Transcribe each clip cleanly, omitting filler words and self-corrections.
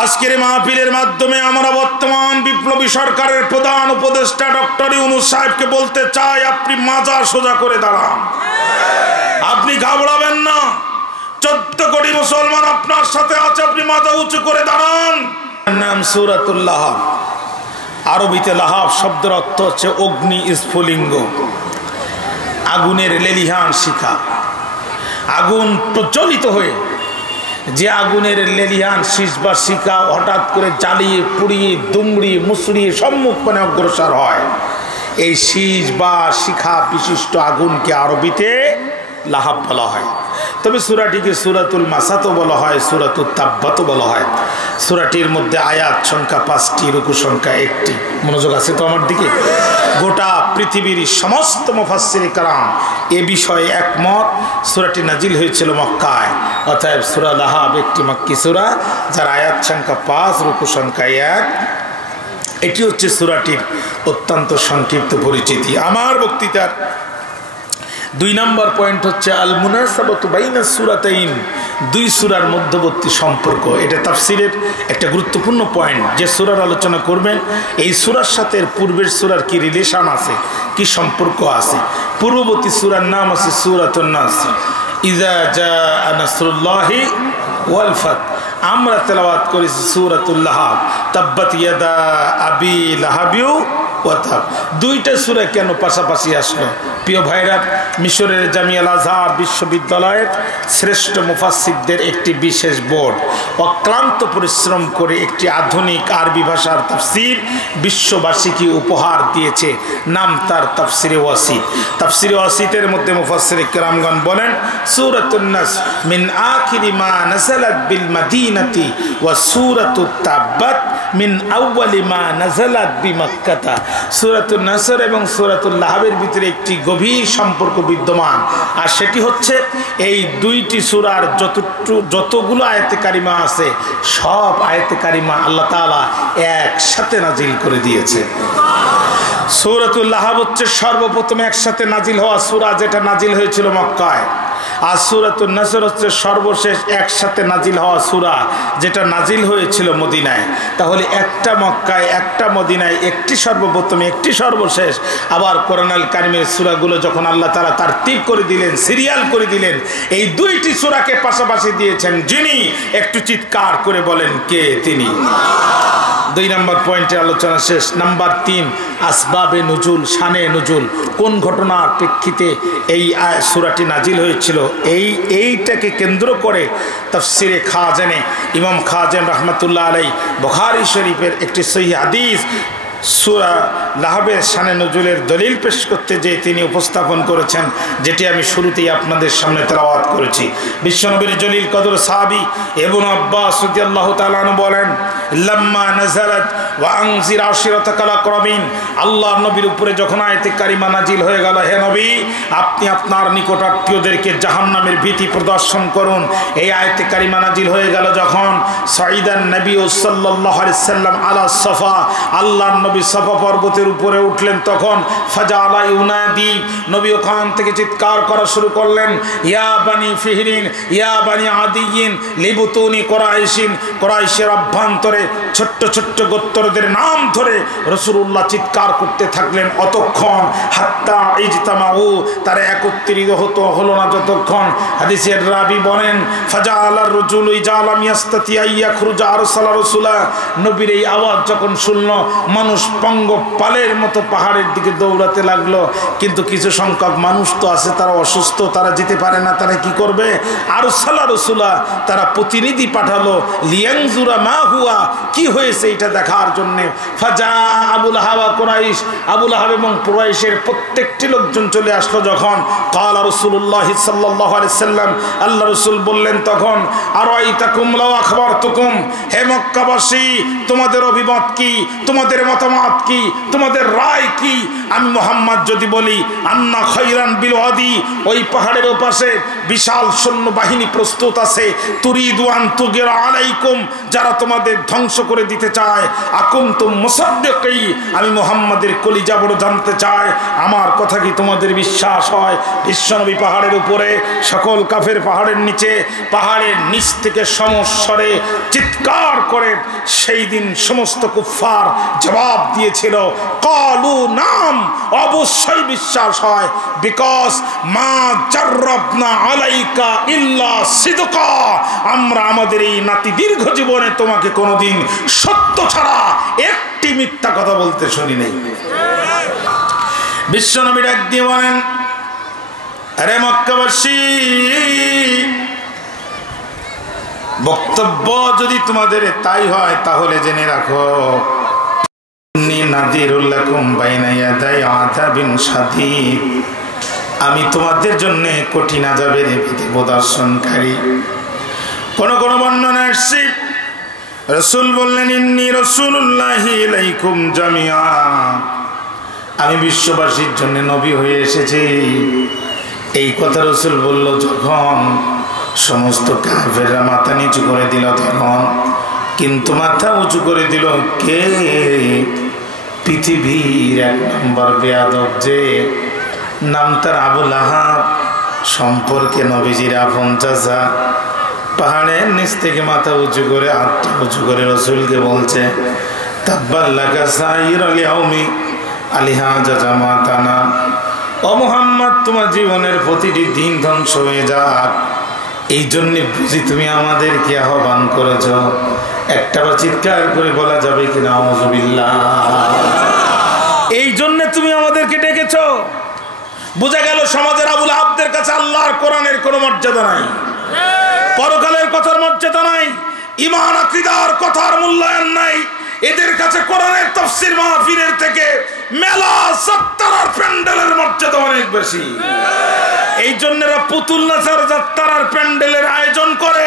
আজকের মাহফিলের মাধ্যমে আমরা বর্তমান বিপ্লবী সরকারের প্রধান উপদেষ্টা ডক্টর ইউনূস সাহেবকে বলতে চাই, আপনি মাজা সোজা করে দাঁড়ান, আপনি ঘাবড়াবেন না। 14 কোটি মুসলমান আপনার সাথে আছে, আপনি মাজা উঁচু করে দাঁড়ান। নাম সূরাতুল লাহাব। আরবিতে লাহাব শব্দের অর্থ হচ্ছে অগ্নি স্ফুলিঙ্গ, আগুনের লেলিহান শিখা। আগুন প্রজ্বলিত হয়ে যে আগুনের লেলিহান শীষ বা শিখা হঠাৎ করে জ্বালিয়ে পুড়িয়ে দুমড়িয়ে মুসড়িয়ে সম্মুখপানে অগ্রসর হয়, এই শীষ বা শিখা বিশিষ্ট আগুনকে আরবিতে লাহাব বলা হয়। তবে সূরাটিকে সূরাতুল মাসাতো বলা হয়, সূরাতুত তাব্বাতো বলা হয়। সূরাটির মধ্যে আয়াত সংখ্যা 5টি, রুকু সংখ্যা 1টি। মনোযোগ আছে তো আমার দিকে? গোটা পৃথিবীর সমস্ত মুফাসসির কেরাম এ বিষয়ে একমত। সূরাটি নাজিল হয়েছিল মক্কায়, অতএব সূরা লাহাব একটি মক্কি সূরা, যার আয়াত সংখ্যা 5, রুকু সংখ্যা 1। এটি হচ্ছে সূরাটির অত্যন্ত সংক্ষিপ্ত পরিচিতি। আমার বক্তৃতার 2 নম্বর পয়েন্ট হচ্ছে আল মুনাসাবাতু বাইনা সূরাতাইন, 2 সূরার মধ্যবর্তী সম্পর্ক। এটা তাফসীরের একটা গুরুত্বপূর্ণ পয়েন্ট। যে সূরার আলোচনা করবেন এই সূরার সাথে পূর্বের সূরার কি রিলেশন আছে, কি সম্পর্ক আছে। পূর্ববর্তী সূরার নাম আছে সূরাতুন নাসর, ইযা জাআ নাসরুল্লাহি ওয়াল ফাত। আমরা তেলাওয়াত করেছি সূরাতুল লাহাব, তাব্বাত ইয়াদা আবি লাহাবিউ ওয়া তাব। 2টা সূরা কেন পাশাপাশি আসলো? প্রিয় ভাইরা, মিশরের জামিয়াল আজহার বিশ্ববিদ্যালয়ের শ্রেষ্ঠ মুফাসসিরদের একটি বিশেষ বোর্ড অক্লান্ত পরিশ্রম করে একটি আধুনিক আরবি ভাষার তাফসীর বিশ্ববাসীকে উপহার দিয়েছে। নাম তার তাফসীরে ওয়াসিত। তাফসীরে ওয়াসিতের মধ্যে মুফাসসিরে কেরামগণ বলেন, সূরাতুন নাস মিন আখিরি মা নাযালাত বিল মাদিনাতি ওয়া সূরাতুত তাব্বাত মিন আউয়ালি মা নাযালাত বিমাক্কাতা। সূরাতুন নাসর এবং সূরাতুল লাহাবের ভিতরে একটি গভীর সম্পর্ক বিদ্যমান, আর সেটি হচ্ছে এই 2টি সূরার যতগুলো আয়াতে কারিমা আছে সব আয়াতে কারিমা আল্লাহ তাআলা একসাথে নাজিল করে দিয়েছে। সূরাতুল লাহাব হচ্ছে সর্বপ্রথম একসাথে নাজিল হওয়া সূরা, যেটা নাজিল হয়েছিল মক্কায়। আর সূরাতুন নাসর হচ্ছে সর্বশেষ একসাথে নাজিল হওয়া সূরা, যেটা নাজিল হয়েছিল মদিনায়। তাহলে একটা মক্কায়, একটা মদিনায়, একটি সর্বপ্রথম, একটি সর্বশেষ। আবার কোরআনুল কারীমের সূরাগুলো যখন আল্লাহ তাআলা তারতিব করে দিলেন, সিরিয়াল করে দিলেন, এই 2টি সূরাকে পাশাপাশি দিয়েছেন যিনি, একটু চিৎকার করে বলেন কে তিনি? 2 নম্বর পয়েন্টে আলোচনা শেষ। নাম্বার 3, আসবাবে নুজুল, শানে নুজুল। কোন ঘটনার প্রেক্ষিতে এই সূরাটি নাজিল হয়েছিল, এইটাকে কেন্দ্র করে তাফসীরে খাজানে ইমাম খাজান রাহমাতুল্লাহ আলাইহি বুখারী শরীফের একটি সহিহ হাদিস সূরা লাহাবের শানে নজুলের দলিল পেশ করতে যে তিনি উপস্থাপন করেছেন, যেটি আমি শুরুতেই আপনাদের সামনে তেলাওয়াত করেছি। বিশ্বনবীর জলিল কদর সাহাবী ইবনে আব্বাস রাদিয়াল্লাহু তাআলা আনহু বলেন, লাম্মা নাযালাত ওয়া আনজির আশিরাতাকাল আকরাবিন। আল্লাহর নবীর উপরে যখন আয়াতে কারিমা নাজিল হয়ে গেল, হে নবী আপনি আপনার নিকটাত্মীয়দেরকে জাহান্নামের ভীতি প্রদর্শন করুন। এই আয়াতে কারিমা নাজিল হয়ে গেল যখন, সাইদান নবী সাল্লাল্লাহু আলাইহি সাল্লাম আলা সাফা, আল্লাহর নবী সাফা পর্বতের উপরে উঠলেন, তখন ফাজালা ইউনাদি, নবী ওখান থেকে চিৎকার করা শুরু করলেন, ইয়া বানি ফিহরিন ইয়া বানি আদিয়িন লিবুতুনি কুরাইশিন। কুরাইশের অভ্যন্তরে ছোট্ট ছোট্ট গোত্রদের নাম ধরে রাসূলুল্লাহ চিৎকার করতে থাকলেন অতক্ষণ, হাত্তা ইজতামাউ, তারা একত্রিত হলো না যতক্ষণ। হাদিসের রাবী বলেন, ফাজালার রাজুলু ইজালাম ইয়াস্তাতি আইয়াখরুজা আরসালা রাসূলা। নবীর এই আওয়াজ যখন শুনলো, মানুষ পঙ্গপালের মতো পাহাড়ের দিকে দৌড়াতে লাগলো। কিন্তু কিছু সংখ্যক মানুষ তো আছে, তারা অসুস্থ, তারা যেতে পারে না, তারা কি করবে? আরসালা রাসূলা, তারা প্রতিনিধি পাঠালো, লিয়ানজুরা মা হুয়া, কি হয়েছে এটা দেখার জন্য। ফাজা আবুল আহাব কুরাইশ, আবুল আহাব এবং কুরাইশের প্রত্যেকটি লোকজন চলে আসলো যখন। ক্বালা রাসূলুল্লাহ সাল্লাল্লাহু আলাইহি সাল্লাম, আল্লাহ রাসূল বললেন তখন, আরাইতাকুম লাউ আখবারতুকুম, হে মক্কাবাসী তোমাদের অভিমত কি, তোমাদের মতামত কি, তোমাদের রায় কি? আমি মুহাম্মদ যদি বলি আন্না খায়রান বিল ওয়াদি, ওই পাহাড়ের ওপাশে বিশাল সৈন্য বাহিনী প্রস্তুত আছে, তুরিদু আন তুগিরা আলাইকুম, যারা তোমাদের ধ্বংস করে দিতে চায়, আকুনতুম মুসাদ্দিকি, আমি মুহাম্মাদের কলিজা বড় জানতে চাই, আমার কথা কি তোমাদের বিশ্বাস হয়? বিশ্বনবী পাহাড়ের উপরে, সকল কাফের পাহাড়ের নিচে, পাহাড়ের নিচ থেকে সমস্বরে চিৎকার করে সেই দিন সমস্ত কুফফার জবাব দিয়েছিল কালু নাম, অবশ্যই বিশ্বাস হয়, বিকজ মা জাররাবনা আলাইকা ইল্লা সিদকা, আমরা আমাদের এই নাতি দীর্ঘ জীবনে তোমাকে কোনোদিন সত্য ছাড়া একটি মিথ্যা কথা বলতে শুনি নাই। বিশ্বনবী ডাক দিয়ে বলেন, আরে মক্কাবাসী, বক্তব্য যদি তোমাদের তাই হয় তাহলে জেনে রাখো, আমি তোমাদের জন্য কঠিন আযাবের ভীতি প্রদর্শনকারী। কোন কোন বর্ণনা আসছে রাসূল বললেন, ইন্নী রাসূলুল্লাহি ইলাইকুম জামিআ, আমি বিশ্ববাসীর জন্য নবী হয়ে এসেছি। এই কথা রাসূল বলল যখন সমস্ত কাফেররা মাথা নিচু করে দিল, তখন কিন্তু মাথা উঁচু করে দিল কে? পৃথিবীর এক নম্বর বেয়াদব, যে নাম তার আবু লাহাব, সম্পর্কে নবীজির আপন চাচা, পাহাড়ের নিচ থেকে মাথা উঁচু করে হাতটা উঁচু করে রসুলকে বলছে, তাব্বাল্লাকা সাইরাল ইয়াউমি আলিহাজা জামাতানা, ও মুহাম্মদ তোমার জীবনের প্রতিটি দিন ধ্বংস হয়ে যাক, এই জন্য বুঝি তুমি আমাদেরকে আহ্বান করেছ। একটা বার চিৎকার করে বলা যাবে কিনা আউযুবিল্লাহ? এই জন্য তুমি আমাদেরকে ডেকেছ। বোঝা গেল সমাজের আবু লাহাবদের কাছে আল্লাহর কোরআনের কোনো মর্যাদা নাই, পরকালের কথার মর্যাদা নাই, ঈমান আকীদার কথার মূল্যায়ন নাই। এদের কাছে কোরআনের তাফসীর মাহফিলের থেকে মেলা যাত্রার প্যান্ডেলের মর্যাদা অনেক বেশি। এই জন্য পুতুল নাচার যাত্রার প্যান্ডেলের আয়োজন করে,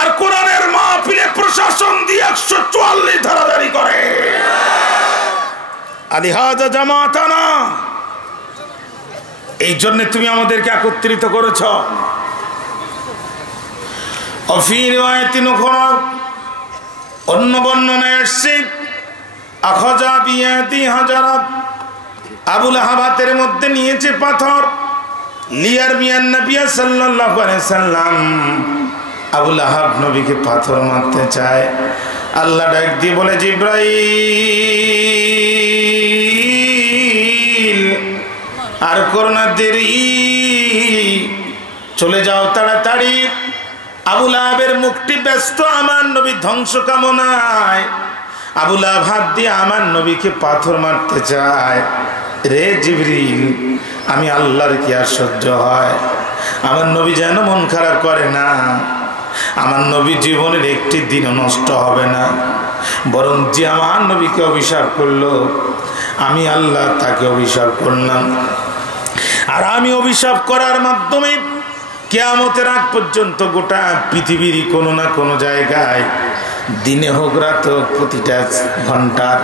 আর কোরআনের মাহফিলে প্রশাসন দিয়ে 144 ধারা জারি করে। আলিহাজা জামাতানা, এই জন্য তুমি আমাদেরকে একত্রিত করেছ। অফি রিওয়ায়াতিন উখরা, অন্য বর্ণনায় আসছে আখাযা বিয়াদি হাজারাত, আবু লাহাব হাতের মধ্যে নিয়েছে পাথর, লিয়ার মিয়ান নবী সাল্লাল্লাহু আলাইহি সাল্লাম, আবু লাহাব নবীকে পাথর মারতে চায়। আল্লাহ ডাক দিয়ে বলে, জিবরাইল, আর করোনা দেরি, চলে যাও তাড়াতাড়ি। আবু লাহাবের মুখটি ব্যস্ত আমার নবী ধ্বংস কামনায়। আবু লাহাব হাত দিয়ে আমার নবীকে পাথর মারতে চায়। রে জিবরিল, আমি আল্লাহর কি আর সহ্য হয়? আমার নবী যেন মন খারাপ করে না, আমার নবী জীবনের একটি দিনও নষ্ট হবে না, বরং যে আমার নবীকে অভিশাপ করলো, আমি আল্লাহ তাকে অভিশাপ করলাম। আর আমি অভিশাপ করার মাধ্যমে কিয়ামতের আগ পর্যন্ত গোটা পৃথিবীর কোনো না কোনো জায়গায়, দিনে হোক রাত হোক, প্রতিটা ঘন্টার,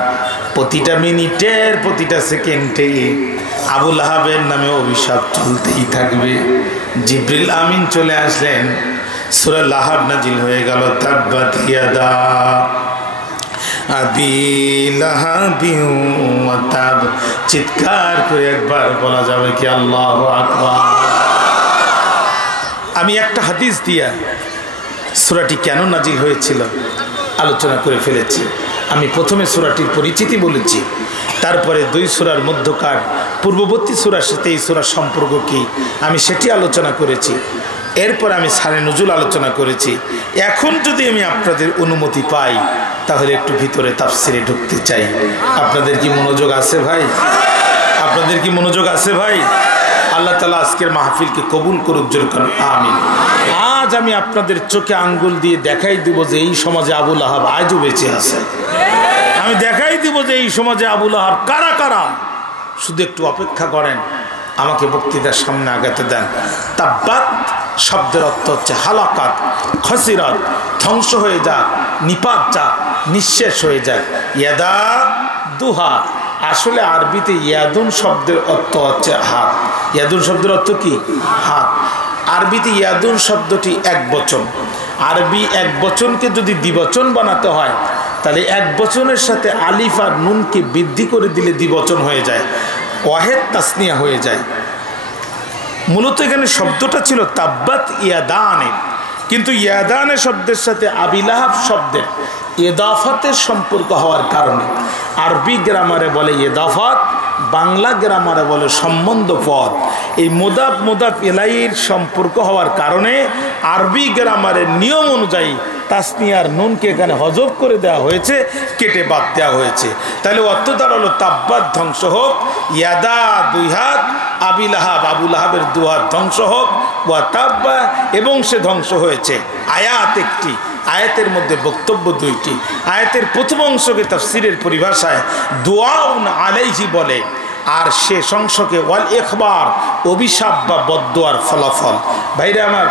প্রতিটা মিনিটের, প্রতিটা সেকেন্ডে আবু লাহাবের নামে অভিশাপ চলতেই থাকবে। জিবরিল আমিন চলে আসলেন, সূরা লাহাব নাজিল হয়ে গেল। তাব্বাত ইয়াদা আবি লাহাবিন ওয়া তাব, চিৎকার করে একবার বলা যাবে কি আল্লাহু আকবার। আমি একটা হাদিস দিয়া সূরাটি কেন নাজিল হয়েছিল আলোচনা করে ফেলেছি। আমি প্রথমে সূরাটির পরিচিতি বলেছি, তারপরে 2 সূরার মধ্যকার পূর্ববর্তী সূরার সাথে এই সূরার সম্পর্ক কি আমি সেটি আলোচনা করেছি। এরপর আমি সারে নুজুল আলোচনা করেছি। এখন যদি আমি আপনাদের অনুমতি পাই তাহলে একটু ভিতরে তাফসিরে ঢুকতে চাই। আপনাদের কি মনোযোগ আছে ভাই? আপনাদের কি মনোযোগ আছে ভাই? আল্লাহ তাআলা আজকের মাহফিলকে কবুল করুক, জোরে করুন আমিন। আজ আমি আপনাদের চোখে আঙ্গুল দিয়ে দেখাই দিব যে এই সমাজে আবু লাহাব আজও বেঁচে আছে। আমি দেখাই দিব যে এই সমাজে আবু লাহাব কারা কারা। শুধু একটু অপেক্ষা করেন, আমাকে বক্তৃতার সামনে আগাতে দেন। তাব্বাত শব্দের অর্থ হচ্ছে হালাকাত, খসিরাত, ধ্বংস হয়ে যাক, নিপাত যাক, নিঃশেষ হয়ে যাক। ইয়াদা দুহা, আসলে আরবিতে ইয়াদুন শব্দের অর্থ হচ্ছে হাত। ইয়াদুন শব্দের অর্থ কি? হাত। আরবিতে ইয়াদুন শব্দটি এক বচন। আরবি এক বচনকে যদি দ্বিবচন বানাতে হয় তাহলে এক বচনের সাথে আলিফ আর নুনকে বৃদ্ধি করে দিলে দ্বিবচন হয়ে যায়, ওয়াহেদ তাসনিয়া হয়ে যায়। মূলত এখানে শব্দটা ছিল তাব্বাত ইয়াদানে, কিন্তু ইয়াদানে শব্দের সাথে আবি লাহাব শব্দের ইদাফাতের সম্পর্ক হওয়ার কারণে আরবি গ্রামারে বলে ইদাফাত, বাংলা গ্রামারে বলে সম্বন্ধ পদ। এই মুদাফ মুদাফ ইলাইহির সম্পর্ক হওয়ার কারণে আরবি গ্রামারের নিয়ম অনুযায়ী তাসনিয়ার নুনকে এখানে হজব করে দেওয়া হয়েছে, কেটে বাদ দেওয়া হয়েছে। তাহলে অর্থ দাঁড়ালো তাব্বাত ধ্বংস হোক, ইয়াদা দুই হাত, আবি লাহাব আবু লাহাবের দু হাত ধ্বংস হোক, ওয়া তাব্বা এবং সে ধ্বংস হয়েছে। আয়াত একটি, আয়াতের মধ্যে বক্তব্য দুইটি। আয়াতের প্রথম অংশকে তাফসীরের পরিভাষায় দুআউন আলাইহি বলে, আর শেষ অংশকে ওয়াল ইখবার অভিশাপ বা বদদুয়ার ফলাফল। ভাইরা আমার,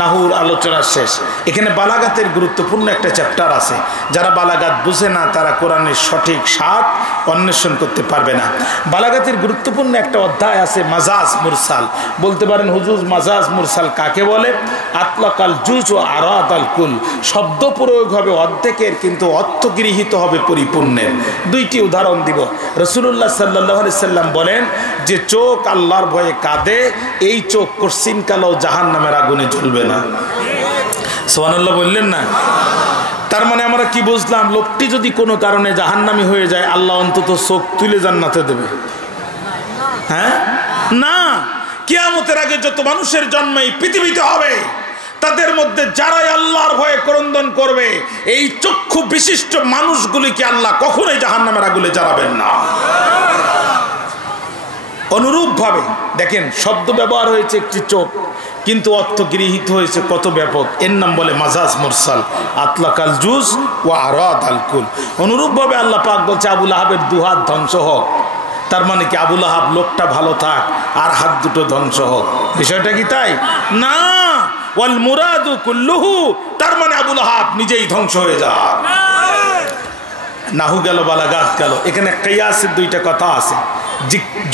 নাহুর আলোচনা শেষ। এখানে বালাগাতের গুরুত্বপূর্ণ একটা চ্যাপ্টার আছে। যারা বালাগাত বুঝে না তারা কোরআনের সঠিক স্বাদ অন্বেষণ করতে পারবে না। বালাগাতের গুরুত্বপূর্ণ একটা অধ্যায় আছে মাজাজ মুরসাল। বলতে পারেন হুজুর মাজাজ মুরসাল কাকে বলে? আতলাকাল জুজ ও আরাদাল কুল, শব্দ প্রয়োগ হবে অর্ধেকের কিন্তু অর্থ গৃহীত হবে পরিপূর্ণের। দুইটি উদাহরণ দিব। রাসূলুল্লাহ সাল্লাল্লাহু আলাইহি সাল্লাম বলেন যে চোখ আল্লাহর ভয়ে কাঁদে, এই চোখ কোশ্চিন কালেও জাহান্নামের আগুনে জ্বলবে না। সুবহানাল্লাহ বললেন না? তার মানে আমরা কি বুঝলাম? লোকটি যদি কোনো কারণে জাহান্নামী হয়ে যায় আল্লাহ অন্তত চোখ তুলে জান্নাতে দেবে? হ্যাঁ না। কিয়ামতের আগে যত মানুষের জন্ম এই পৃথিবীতে হবে তাদের মধ্যে যারাই আল্লাহর ভয়ে ক্রন্দন করবে এই চক্ষু বিশিষ্ট মানুষগুলিকে আল্লাহ কখনোই জাহান্নামের আগুনে জ্বালাবেন না। অনুরূপভাবে দেখেন শব্দ ব্যবহার হয়েছে একটি চোখ, কিন্তু অর্থ গৃহীত হয়েছে কত ব্যাপক। এর নাম বলে মাজাজ মুরসাল, আতলাকাল জুজ ও আরাদ আল কুল। অনুরূপভাবে আল্লাহ পাক বলছে আবু লাহাবের দু হাত ধ্বংস হোক। তার মানে কি আবু লাহাব লোকটা ভালো থাক আর হাত দুটো ধ্বংস হোক? বিষয়টা কি তাই? না। ওয়াল মুরাদু কুল্লুহু, তার মানে আবু লাহাব নিজেই ধ্বংস হয়ে যায়। নাহু গেল, বালাগাত গেল। এখানে কিয়াসের দুইটা কথা আছে,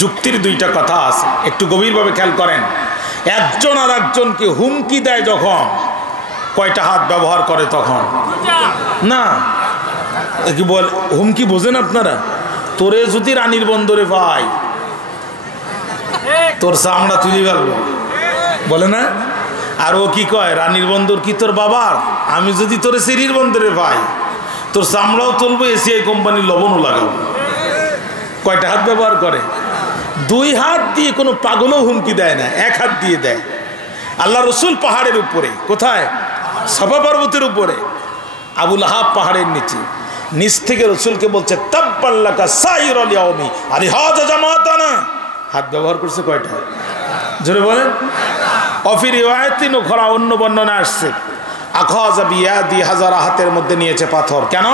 যুক্তির দুইটা কথা আছে, একটু গভীরভাবে খেয়াল করেন। একজন আর একজনকে হুমকি দেয় যখন, কয়টা হাত ব্যবহার করে তখন? না। কি বল হুমকি বোঝেন আপনারা? তোরে যদি রানীর বন্দরে পাই তোর চামড়া তুলি ফেলবো, বলে না? আর ও কি কয়, রানীর বন্দর কি তোর বাবার? আমি যদি তোরে সিরির বন্দরে পাই তোর চামড়াও তুলবো, এসিআই কোম্পানির লবণও লাগাবো। কয়টা হাত ব্যবহার করে? দুই হাত দিয়ে কোনো পাগলও হুমকি দেয় না, এক হাত দিয়ে দেয়। আল্লাহ রসুল পাহাড়ের উপরে, কোথায়? সাফা পর্বতের উপরে। আবু লাহাব পাহাড়ের নিচে, নিচ থেকে রসুলকে বলছে তাব্বাল্লাকা সাইরুল ইয়াউমি আলিহাযা জামাতানা। হাত ব্যবহার করছে কয়টা? জোরে বলেন। অফি রিওয়ায়াতিন উখরা, অন্য বর্ণনা আসছে আখাযা বিয়াদি, হাজারা হাতের মধ্যে নিয়েছে পাথর। কেন?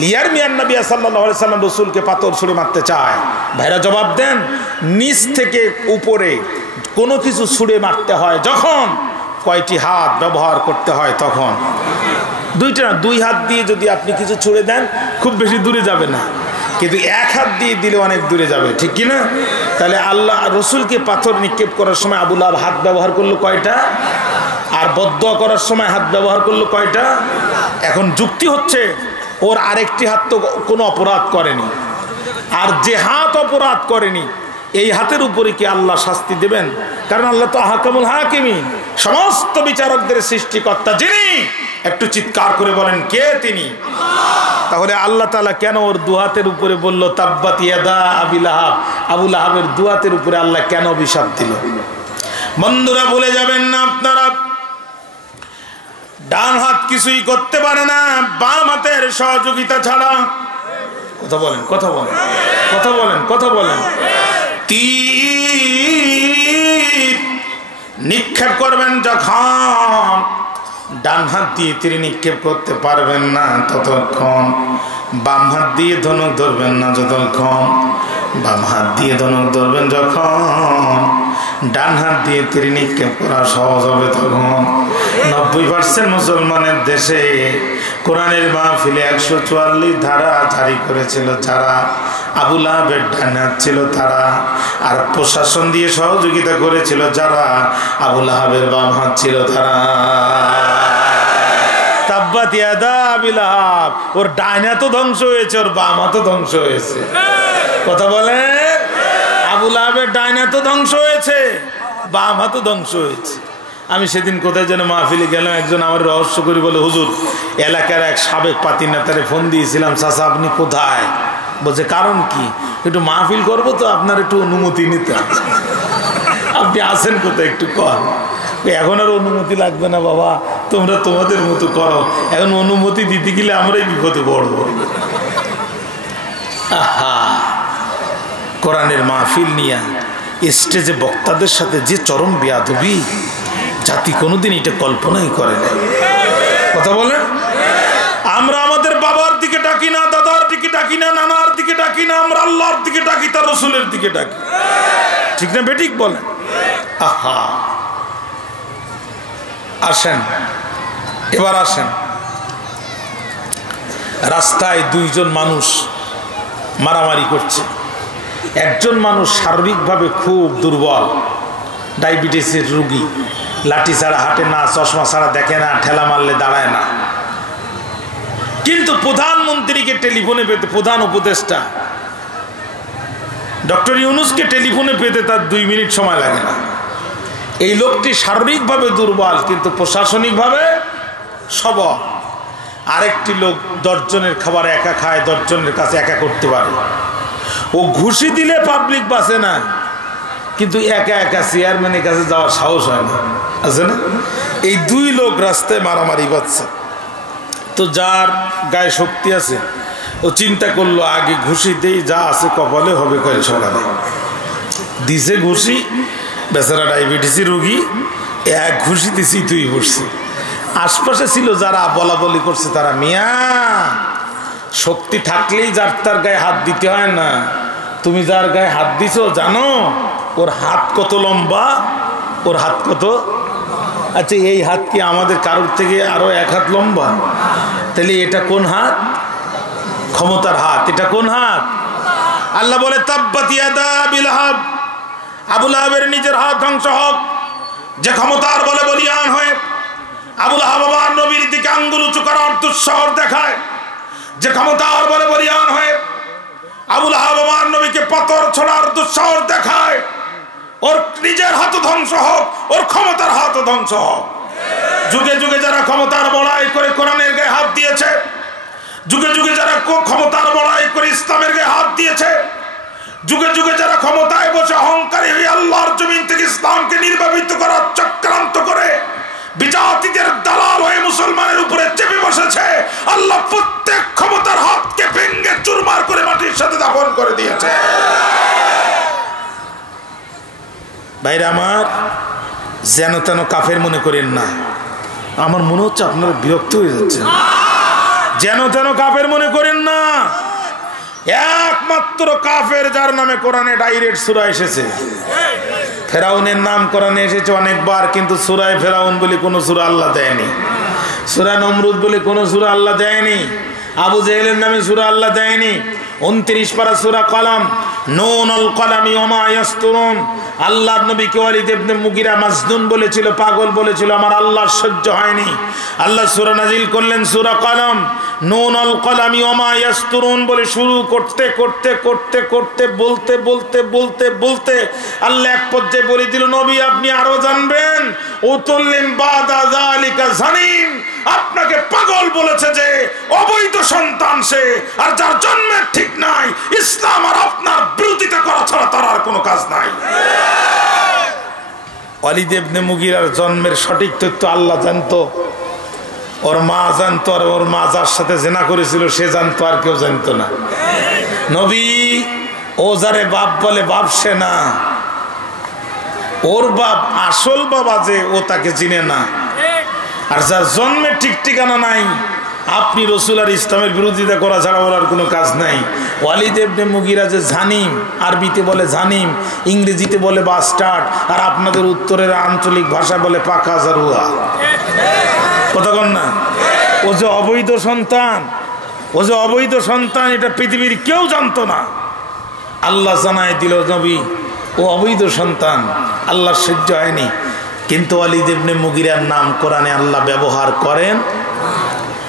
লিয়ার মিয়ান নবী সাল্লাল্লাহু আলাইহি সাল্লাম রসুলকে পাথর ছুঁড়ে মারতে চায়। ভাইরা জবাব দেন, নিচ থেকে উপরে কোনো কিছু ছুঁড়ে মারতে হয় যখন কয়টি হাত ব্যবহার করতে হয়? তখন দুইটা। দুই হাত দিয়ে যদি আপনি কিছু ছুঁড়ে দেন খুব বেশি দূরে যাবে না, কিন্তু এক হাত দিয়ে দিলে অনেক দূরে যাবে, ঠিক কিনা? তাহলে আল্লাহ রসুলকে পাথর নিক্ষেপ করার সময় আবু লাহাব হাত ব্যবহার করলো কয়টা? আর বদদুয়া করার সময় হাত ব্যবহার করলো কয়টা? এখন যুক্তি হচ্ছে ওর আরেকটি হাত তো কোনো অপরাধ করেনি, আর যে হাত অপরাধ করেনি এই হাতের উপরে কি আল্লাহ শাস্তি দেবেন? কারণ আল্লাহ তো হাকামুল হাকিমিন, সমস্ত বিচারকদের সৃষ্টিকর্তা যিনি। একটু চিৎকার করে বলেন কে তিনি? তাহলে আল্লাহ তাআলা কেন ওর দুহাতের উপরে বলল তাব্বাত ইয়াদা আবি লাহাব? আবু লাহাবের দুহাতের উপরে আল্লাহ কেন অভিশাপ দিল? বন্ধুরা ভুলে যাবেন না আপনারা, ডান হাত কিছুই করতে পারে না বাম হাতের সহযোগিতা ছাড়া। কথা বলেন, কথা বলেন, কথা বলেন, কথা বলেন। তীর নিক্ষেপ করবেন যখন, ডান হাত দিয়ে তীর নিক্ষেপ করতে পারবেন না ততক্ষণ, বাম হাত দিয়ে ধনুক ধরবেন না যতক্ষণ। বাম হাত দিয়ে ধনুক ধরবেন যখন, ডান হাত দিয়ে তীর নিক্ষেপ করা সহজ হবে তখন। 90% মুসলমানের দেশে কোরআনের মাহফিলে 144 ধারা জারি করেছিল যারা, আবু লাহাবের ডান হাত ছিল তারা, আর প্রশাসন দিয়ে সহযোগিতা করেছিল যারা, আবু লাহাবের বাম হাত ছিল তারা। তাব্বাত ইয়াদা আবি লাহাব, ওর ডান হাতও ধ্বংস হয়েছে, ওর বাম হাতও ধ্বংস হয়েছে। কথা বলে, আবু লাহাবের ডান হাতও ধ্বংস হয়েছে, বাম হাতও ধ্বংস হয়েছে। আমি সেদিন কোথায় যেন মাহফিলে গেলাম, একজন আমার রহস্য করি বলে, হুজুর এলাকার এক সাবেক পাতি নেতারে ফোন দিয়েছিলাম, চাচা আপনি কোথায়? বলছে কারণ কি? একটু মাহফিল করবো তো, আপনার একটু অনুমতি নিতে হবে। আপনি আসেন কোথায় একটু কর। এখন আর অনুমতি লাগবে না বাবা, তোমরা তোমাদের মতো করো, এখন অনুমতি দিতে গেলে আমরাই বিপদে পড়বো। আহা, কোরআনের মাহফিল নিয়ে স্টেজে বক্তাদের সাথে যে চরম বেয়াদবি, জাতি কোনোদিন এটা কল্পনাই করে না। কথা বলেন, আমরা আমাদের বাবার দিকে ডাকি না, দাদার দিকে ডাকি না, নানার দিকে ডাকি না, আমরা আল্লাহর দিকে ডাকি, তার রসুলের দিকে ডাকি। ঠিক না বেঠিক বলেন? আহা, আসেন এবার আসেন, রাস্তায় দুইজন মানুষ মারামারি করছে। একজন মানুষ শারীরিকভাবে খুব দুর্বল, ডায়াবেটিসের রোগী, লাঠি ছাড়া হাঁটে না, চশমা ছাড়া দেখে না, ঠেলা মারলে দাঁড়ায় না। কিন্তু প্রধানমন্ত্রীকে টেলিফোনে পেতে, প্রধান উপদেষ্টা ডক্টর ইউনূসকে টেলিফোনে পেতে তার 2 মিনিট সময় লাগে না। এই লোকটি শারীরিকভাবে দুর্বল কিন্তু প্রশাসনিকভাবে সবল। আরেকটি লোক 10 জনের খাবার একা খায়, 10 জনের কাছে একা করতে পারে। ও ঘুষি দিলে পাবলিক বাঁচে না, কিন্তু একা একা চেয়ারম্যানের কাছে যাওয়ার সাহস হয় না, আছে না? এই 2 লোক রাস্তায় মারামারি বাঁচছে। তো যার গায়ে শক্তি আছে ও চিন্তা করলো আগে ঘুষি দেই, যা আছে কপালে হবে করে সকালে। দিছে ঘুষি, বেচারা ডায়াবেটিসের রোগী, এক ঘুষি দিছি তুই পড়ছে। আশপাশে ছিল যারা বলা বলি করছে, তারা মিয়া শক্তি থাকলেই যার তার গায়ে হাত দিতে হয় না। তুমি যার গায়ে হাত দিছো জানো ওর হাত কত লম্বা, ওর হাত কত? আচ্ছা এই হাত কি আমাদের কারোর থেকে আরো 1 হাত লম্বা? তাহলে এটা কোন হাত? ক্ষমতার হাত। এটা কোন হাত? আল্লাহ বলে তাব্বাত ইয়াদা আবি লাহাব, আবু লাহাবের নিজের হাত ধ্বংস হোক, যে ক্ষমতার বলে বলিয়ান হয়ে আবু লাহাব আমার নবীর দিকে আঙ্গুল উঁচু করার দুঃসাহস দেখায়, যে ক্ষমতার বলে বলিয়ান হয়ে আবু লাহাব আমার নবীকে পাথর ছোড়ার দুঃসাহস দেখায়, ওর নিজের হাত ধ্বংস হোক, ওর ক্ষমতার হাত ধ্বংস হোক। যুগে যুগে যারা ক্ষমতার বড়াই করে কোরআনের গায়ে হাত দিয়েছে, যুগে যুগে যারা ক্ষমতার বড়াই করে ইসলামের গায়ে হাত দিয়েছে, যুগে যুগে যারা ক্ষমতায় বসে অহংকারী হয়ে আল্লাহর জমিন থেকে ইসলামকে নির্বাপিত করার চক্রান্ত করে বিজাতিদের দালাল হয়ে মুসলমানের উপরে চেপে বসেছে, আল্লাহ প্রত্যেক ক্ষমতার হাতকে ভেঙে চুরমার করে মাটির সাথে দাফন করে দিয়েছে। ভাইরা আমার, যেন তেন কাফের মনে করেন না। আমার মনে হচ্ছে আপনারা বিরক্ত হয়ে যাচ্ছেন। যেন তেন কাফের মনে করেন না। একমাত্র কাফের যার নামে কোরআনে ডাইরেক্ট সূরা এসেছে। ফেরাউনের নাম কোরআনে এসেছে অনেকবার, কিন্তু সূরায়ে ফেরাউন বলে কোনো সূরা আল্লাহ দেয়নি, সূরা নমরুদ বলে কোনো সূরা আল্লাহ দেয়নি, আবু জেহেলের নামে সূরা আল্লাহ দেয়নি। 29 পারা সূরা কলম, নুনুল কলামি ওয়া মা ইয়াসতুরুন। আল্লাহর নবীকে ওয়ালিদ ইবনে মুগিরা মাজনুন বলেছিল, পাগল বলেছিল, আমার আল্লাহর সহ্য হয়নি। আল্লাহ সূরা নাজিল করলেন সূরা কলম, নুনুল কলামি ওয়া মা ইয়াসতুরুন বলে শুরু করতে করতে করতে করতে বলতে বলতে বলতে বলতে আল্লাহ এক পর্যায়ে বলে দিল, নবী আপনি আরো জানবেন। উতুল্লিম বাদা যালিকা জানিম, আপনাকে পাগল বলেছে যে অবৈধ সন্তান সে, আর যার জন্মের ঠিক নাই। ইসলাম আর আপনার বিরোধিতা করা ছাড়া তার আর কোনো কাজ নাই। ওয়ালিদ ইবনে মুগিরার জন্মের সঠিক তথ্য আল্লাহ জানতো, ওর মা জানতো, আর ওর মা যার সাথে জিনা করেছিল সে জানতো, আর কেউ জানতো না। নবী ও যারে বাপ বলে, বাপ সে না, ওর বাপ আসল বাবা যে ও তাকে চিনে না। আর যার জন্মের ঠিক ঠিকানা নাই আপনি রসুল আর ইসলামের বিরোধিতা করা ছাড়া বলার কোনো কাজ নাই। ওয়ালিদ ইবনে মুগিরা যে জানিম, আরবিতে বলে জানিম, ইংরেজিতে বলে বাস্টার্ড, আর আপনাদের উত্তরের আঞ্চলিক ভাষা বলে পাকা জারুয়া। কথা কন না? ও যে অবৈধ সন্তান, ও যে অবৈধ সন্তান, এটা পৃথিবীর কেউ জানতো না। আল্লাহ জানায় দিল নবী ও অবৈধ সন্তান, আল্লাহর সহ্য হয়নি। কিন্তু ওয়ালিদ ইবনে মুগিরার নাম কোরআনে আল্লাহ ব্যবহার করেন।